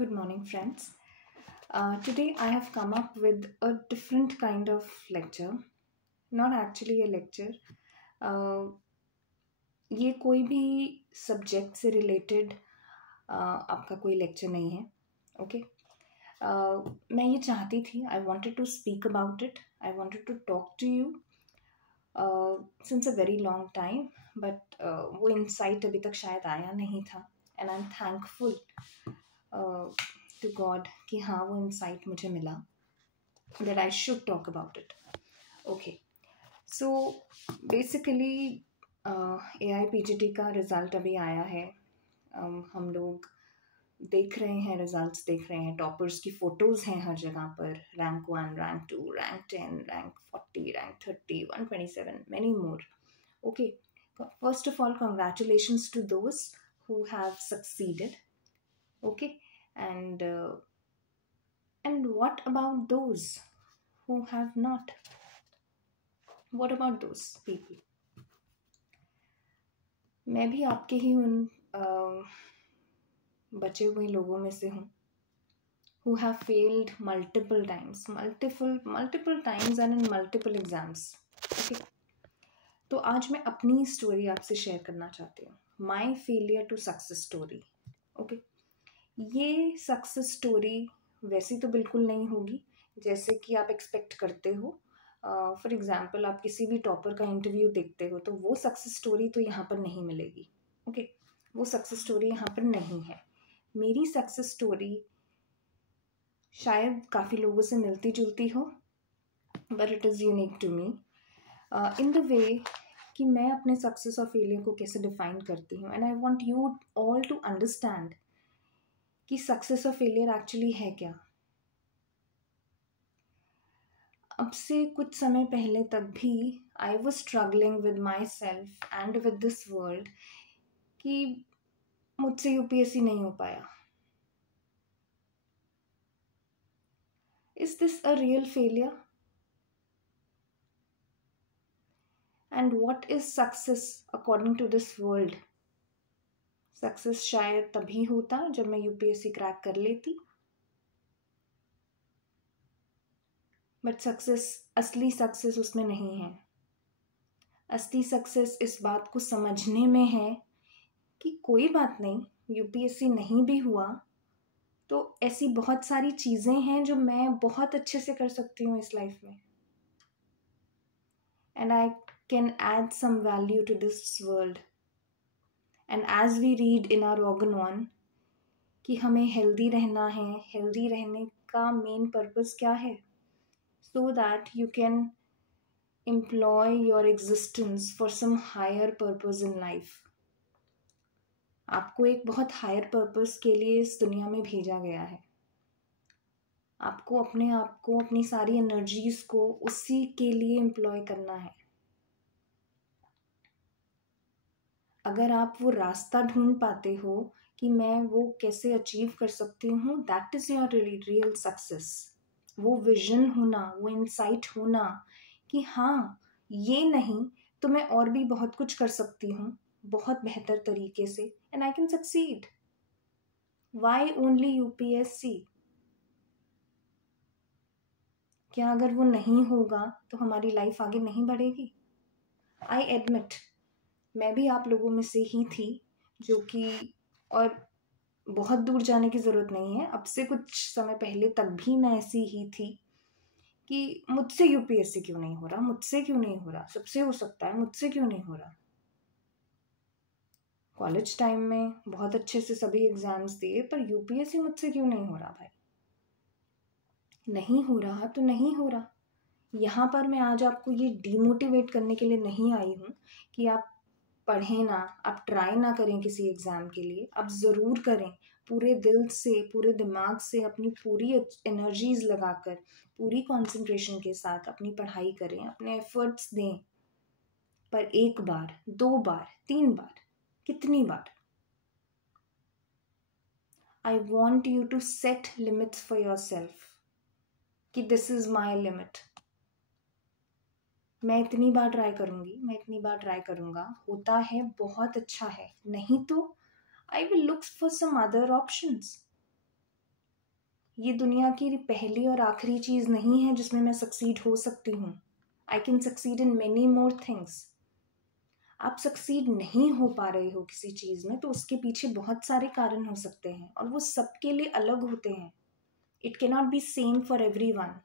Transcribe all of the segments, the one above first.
Good morning, friends. Today I have come up with a different kind of lecture. Not actually a lecture. Uh, ये कोई भी subject से related आपका कोई lecture नहीं है. ओके. मैं ये चाहती थी. I wanted to speak about it. I wanted to talk to you since a very long time. But वो इंसाइट अभी तक शायद आया नहीं था. And I am thankful to God कि हाँ वो इंसाइट मुझे मिला that I should talk about it. Okay, so basically AIPGT का रिज़ल्ट अभी आया है. हम लोग देख रहे हैं, रिजल्ट्स देख रहे हैं, टॉपर्स की फ़ोटोज़ हैं हर जगह पर. Rank 1, rank 2, rank 10, rank 40, rank 30, 127, many more. Okay, first of all, congratulations to those who have succeeded. Okay, and what about those who have not? What about those people? मैं भी आपके ही उन बचे हुए लोगों में से हूँ who have failed multiple times and in multiple exams. Okay. तो आज मैं अपनी स्टोरी आपसे शेयर करना चाहती हूँ. My failure to success story. Okay. ये सक्सेस स्टोरी वैसी तो बिल्कुल नहीं होगी जैसे कि आप एक्सपेक्ट करते हो. फॉर एग्जाम्पल, आप किसी भी टॉपर का इंटरव्यू देखते हो तो वो सक्सेस स्टोरी तो यहाँ पर नहीं मिलेगी. ओके. वो सक्सेस स्टोरी यहाँ पर नहीं है. मेरी सक्सेस स्टोरी शायद काफ़ी लोगों से मिलती जुलती हो, but it is unique to me in the way कि मैं अपने सक्सेस और फेलियर को कैसे डिफाइन करती हूँ. And I want you all to understand कि सक्सेस और फेलियर एक्चुअली है क्या. अब से कुछ समय पहले तक भी I was struggling with myself and with this world कि मुझसे यूपीएससी नहीं हो पाया. Is this a real failure? And what is success according to this world? Success शायद तभी होता जब मैं यूपीएससी क्रैक कर लेती. बट सक्सेस, असली सक्सेस उसमें नहीं है. असली सक्सेस इस बात को समझने में है कि कोई बात नहीं, यूपीएससी नहीं भी हुआ तो ऐसी बहुत सारी चीज़ें हैं जो मैं बहुत अच्छे से कर सकती हूँ इस लाइफ में. And I can add some value to this world. And as we read in our organ one कि हमें हेल्दी रहना है. हेल्दी रहने का मेन पर्पस क्या है? so that you can employ your existence for some higher purpose in life. आपको एक बहुत हायर पर्पस के लिए इस दुनिया में भेजा गया है. आपको अपने आप को, अपनी सारी एनर्जीज को उसी के लिए एम्प्लॉय करना है. अगर आप वो रास्ता ढूंढ पाते हो कि मैं वो कैसे अचीव कर सकती हूँ, that is your real success. वो विजन होना, वो इंसाइट होना कि हाँ, ये नहीं तो मैं और भी बहुत कुछ कर सकती हूँ बहुत बेहतर तरीके से. And I can succeed. Why only UPSC? क्या अगर वो नहीं होगा तो हमारी लाइफ आगे नहीं बढ़ेगी? आई एडमिट, मैं भी आप लोगों में से ही थी जो कि, और बहुत दूर जाने की ज़रूरत नहीं है, अब से कुछ समय पहले तक भी मैं ऐसी ही थी कि मुझसे यूपीएससी क्यों नहीं हो रहा, मुझसे क्यों नहीं हो रहा, सबसे हो सकता है, मुझसे क्यों नहीं हो रहा. कॉलेज टाइम में बहुत अच्छे से सभी एग्जाम्स दिए, पर यूपीएससी मुझसे क्यों नहीं हो रहा भाई. नहीं हो रहा तो नहीं हो रहा. यहाँ पर मैं आज आपको ये डीमोटिवेट करने के लिए नहीं आई हूँ कि आप पढ़ें ना, आप ट्राई ना करें किसी एग्ज़ाम के लिए. आप ज़रूर करें, पूरे दिल से, पूरे दिमाग से, अपनी पूरी एनर्जीज लगाकर, पूरी कंसंट्रेशन के साथ अपनी पढ़ाई करें, अपने एफर्ट्स दें. पर एक बार, 2 बार, 3 बार, कितनी बार? I want you to set limits for yourself कि दिस इज माई लिमिट. मैं इतनी बार ट्राई करूँगी, मैं इतनी बार ट्राई करूँगा. होता है बहुत अच्छा है, नहीं तो I will look for some other options. ये दुनिया की पहली और आखिरी चीज़ नहीं है जिसमें मैं सक्सीड हो सकती हूँ. आई can succeed in many more things. आप सक्सीड नहीं हो पा रहे हो किसी चीज़ में, तो उसके पीछे बहुत सारे कारण हो सकते हैं और वो सबके लिए अलग होते हैं. It can not B same for every one.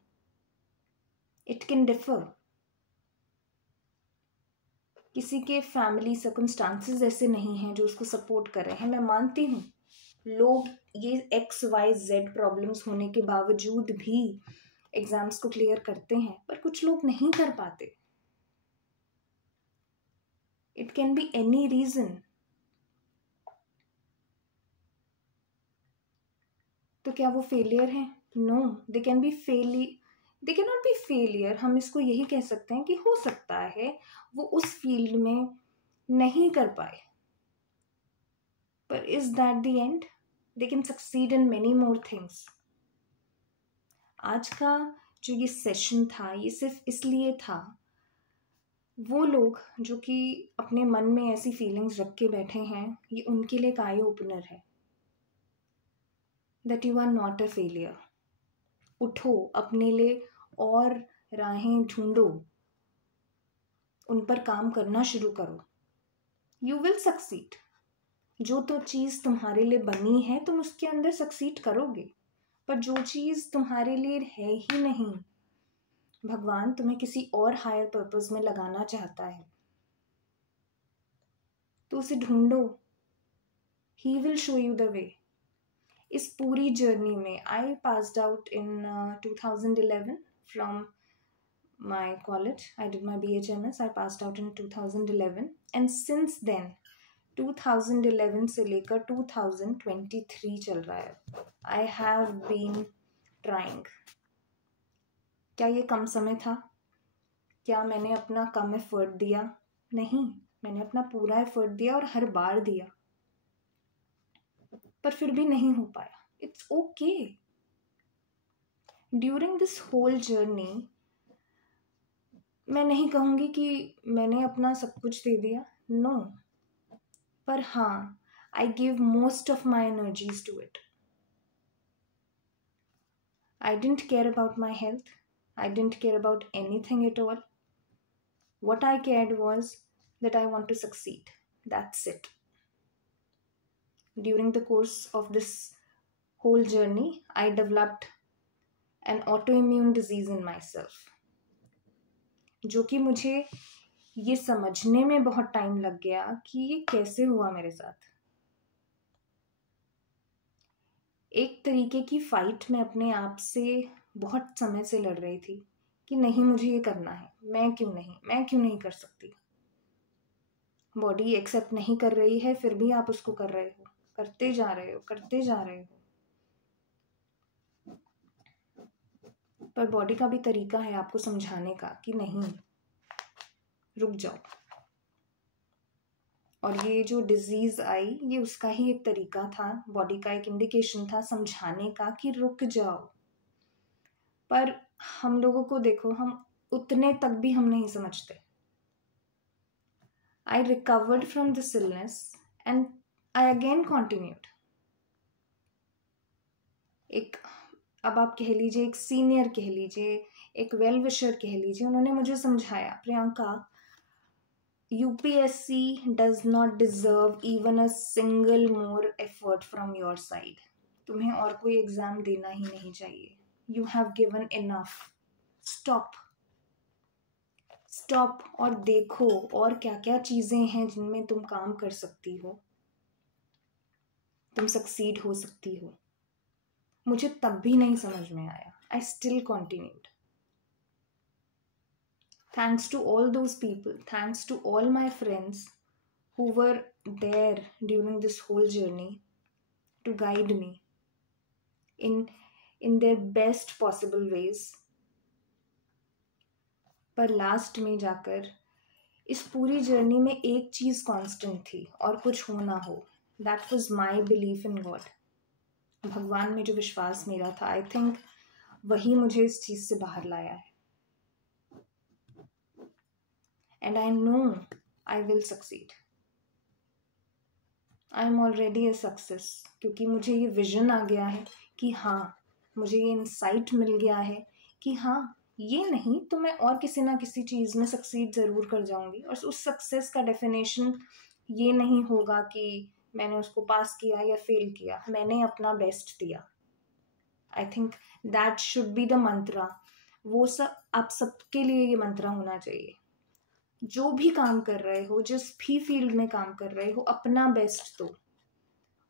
It can differ. किसी के फैमिली सर्कमस्टांसिस ऐसे नहीं हैं जो उसको सपोर्ट कर रहे हैं. मैं मानती हूँ लोग ये XYZ प्रॉब्लम्स होने के बावजूद भी एग्जाम्स को क्लियर करते हैं, पर कुछ लोग नहीं कर पाते. It can be any reason. तो क्या वो फेलियर है? No, they can be they can not be failure. हम इसको यही कह सकते हैं कि हो सकता है वो उस फील्ड में नहीं कर पाए, पर is that the end? They can succeed in many more things. आज का जो ये सेशन था, ये सिर्फ इसलिए था, वो लोग जो कि अपने मन में ऐसी फीलिंग्स रख के बैठे हैं, ये उनके लिए एक आई ओपनर है that you are not a failure. उठो, अपने लिए और राहें ढूंढो, उन पर काम करना शुरू करो. You will succeed. जो तो चीज़ तुम्हारे लिए बनी है तुम उसके अंदर सक्सीड करोगे, पर जो चीज़ तुम्हारे लिए है ही नहीं, भगवान तुम्हें किसी और हायर पर्पस में लगाना चाहता है, तो उसे ढूंढो. He will show you the way. इस पूरी जर्नी में I passed out in 2011 from my college. I did my BHMS. I passed out in 2011, and since then 2011 से लेकर 2023 चल रहा है. I have been trying. क्या ये कम समय था? क्या मैंने अपना कम एफर्ट दिया? नहीं, मैंने अपना पूरा एफर्ट दिया और हर बार दिया, पर फिर भी नहीं हो पाया. It's okay. During this whole journey मैं नहीं कहूँगी कि मैंने अपना सब कुछ दे दिया. नो, पर हाँ, I give most of my energies to it. I didn't care about my health. I didn't care about anything at all. What I cared was that I want to succeed. That's it. During the course of this whole journey, I developed an autoimmune disease in myself, जो कि मुझे ये समझने में बहुत time लग गया कि ये कैसे हुआ मेरे साथ. एक तरीके की फाइट मैं अपने आप से बहुत समय से लड़ रही थी कि नहीं, मुझे ये करना है. मैं क्यों नहीं कर सकती. बॉडी एक्सेप्ट नहीं कर रही है, फिर भी आप उसको कर रहे हो, करते जा रहे हो. पर बॉडी का भी तरीका है आपको समझाने का कि नहीं, रुक जाओ. और ये जो डिजीज आई, ये उसका ही एक तरीका था, बॉडी का एक इंडिकेशन था समझाने का कि रुक जाओ. पर हम लोगों को देखो, हम उतने तक भी हम नहीं समझते. I recovered from this illness and I again continued. अब आप कह लीजिए, एक सीनियर कह लीजिए, एक वेल विशर कह लीजिए, उन्होंने मुझे समझाया, Priyanka, UPSC does not deserve even a single more effort from your side. तुम्हें और कोई एग्जाम देना ही नहीं चाहिए. You have given enough. Stop और देखो और क्या क्या चीज़ें हैं जिनमें तुम काम कर सकती हो, तुम सक्सीड हो सकती हो. मुझे तब भी नहीं समझ में आया. I still continued. Thanks to all those people, thanks to all my friends who were there during this whole journey to guide me in their best possible ways. पर लास्ट में जाकर इस पूरी जर्नी में एक चीज़ कांस्टेंट थी, और कुछ हो ना हो, that was my belief in God. भगवान में जो विश्वास मेरा था, आई थिंक वही मुझे इस चीज़ से बाहर लाया है. And I know I will succeed. I am already a success, क्योंकि मुझे ये विजन आ गया है कि हाँ, मुझे ये इंसाइट मिल गया है कि हाँ, ये नहीं तो मैं और किसी ना किसी चीज़ में सक्सीड ज़रूर कर जाऊंगी, और उस सक्सेस का डेफिनेशन ये नहीं होगा कि मैंने उसको पास किया या फेल किया, मैंने अपना बेस्ट दिया। I think that should be the mantra. वो सब आप सबके लिए ये मंत्रा होना चाहिए। जो भी काम कर रहे हो, जिस भी फील्ड में काम कर रहे हो, अपना बेस्ट दो,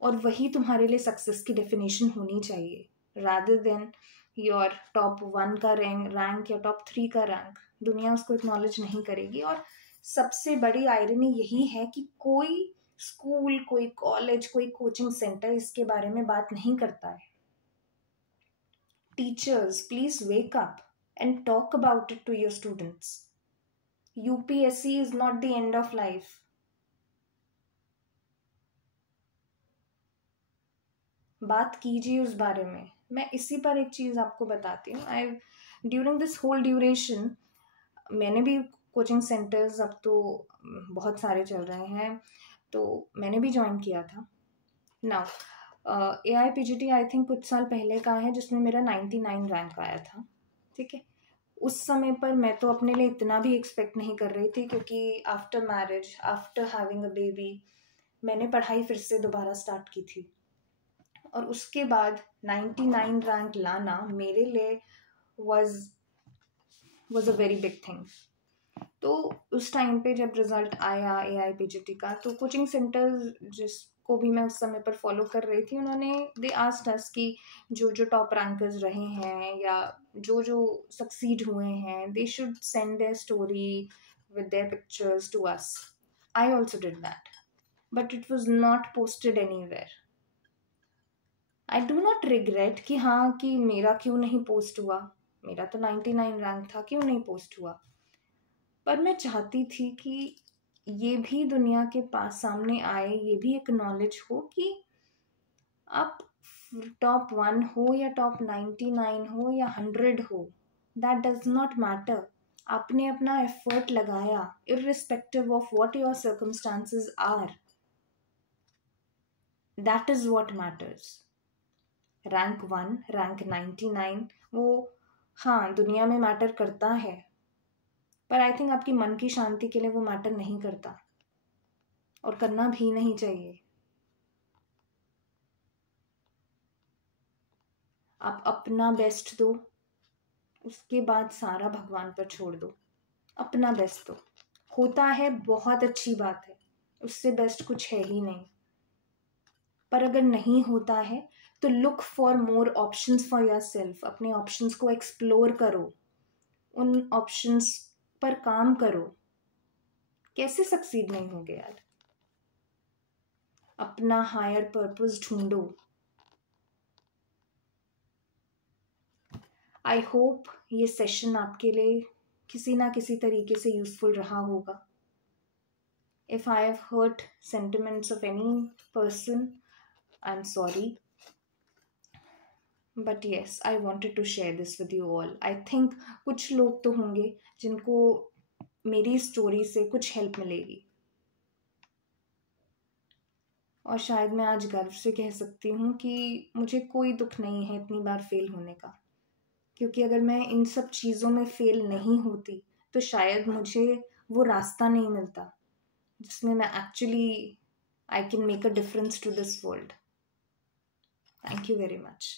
और वही तुम्हारे लिए सक्सेस की डेफिनेशन होनी चाहिए, रादर देन योर टॉप 1 का रैंक या टॉप 3 का रैंक। दुनिया उसको एक्नॉलेज नहीं करेगी। और सबसे बड़ी आयरनी यही है कि कोई स्कूल, कोई कॉलेज, कोई कोचिंग सेंटर इसके बारे में बात नहीं करता है। Teachers, please wake up and talk about it to your students. UPSC is not the end of life. बात कीजिए उस बारे में। मैं इसी पर एक चीज़ आपको बताती हूँ। आई ड्यूरिंग दिस होल ड्यूरेशन मैंने भी कोचिंग सेंटर्स, अब तो बहुत सारे चल रहे हैं, तो मैंने भी ज्वाइन किया था। नाउ AIPGT आई थिंक कुछ साल पहले का है, जिसमें मेरा 99 रैंक आया था। ठीक है, उस समय पर मैं तो अपने लिए इतना भी एक्सपेक्ट नहीं कर रही थी, क्योंकि after marriage, after having a baby, मैंने पढ़ाई फिर से दोबारा स्टार्ट की थी। और उसके बाद 99 रैंक लाना मेरे लिए was a very big thing। तो उस टाइम पे जब रिजल्ट आया AIPGT का, तो कोचिंग सेंटर जिसको भी मैं उस समय पर फॉलो कर रही थी, उन्होंने दे आस्क्ड अस कि जो जो टॉप रैंकर्स रहे हैं या जो जो सक्सीड हुए हैं, they should send their story with their pictures to us। I also did that, but it was not posted anywhere। I do not regret कि हाँ, कि मेरा क्यों नहीं पोस्ट हुआ, मेरा तो 99 रैंक था, क्यों नहीं पोस्ट हुआ। पर मैं चाहती थी कि ये भी दुनिया के पास सामने आए, ये भी एक्नॉलेज हो कि आप टॉप 1 हो या टॉप 99 हो या 100 हो, दैट डज नॉट मैटर। आपने अपना एफर्ट लगाया, irrespective of what your circumstances are, that is what matters. Rank 1, rank 99, वो हाँ दुनिया में मैटर करता है, पर आई थिंक आपकी मन की शांति के लिए वो मैटर नहीं करता, और करना भी नहीं चाहिए। आप अपना बेस्ट दो, उसके बाद सारा भगवान पर छोड़ दो। अपना बेस्ट दो। होता है बहुत अच्छी बात है, उससे बेस्ट कुछ है ही नहीं। पर अगर नहीं होता है तो look for more options for your self. अपने ऑप्शंस को एक्सप्लोर करो, उन ऑप्शंस पर काम करो। कैसे सक्सीड नहीं होगे यार। अपना हायर पर्पस ढूंढो। आई होप ये सेशन आपके लिए किसी ना किसी तरीके से यूजफुल रहा होगा। If I have hurt sentiments of any person, I am sorry, but yes I wanted to share this with you all. I think कुछ लोग तो होंगे जिनको मेरी स्टोरी से कुछ हेल्प मिलेगी, और शायद मैं आज गर्व से कह सकती हूँ कि मुझे कोई दुख नहीं है इतनी बार फेल होने का, क्योंकि अगर मैं इन सब चीज़ों में फेल नहीं होती तो शायद मुझे वो रास्ता नहीं मिलता जिसमें मैं actually I can make a difference to this world. Thank you very much.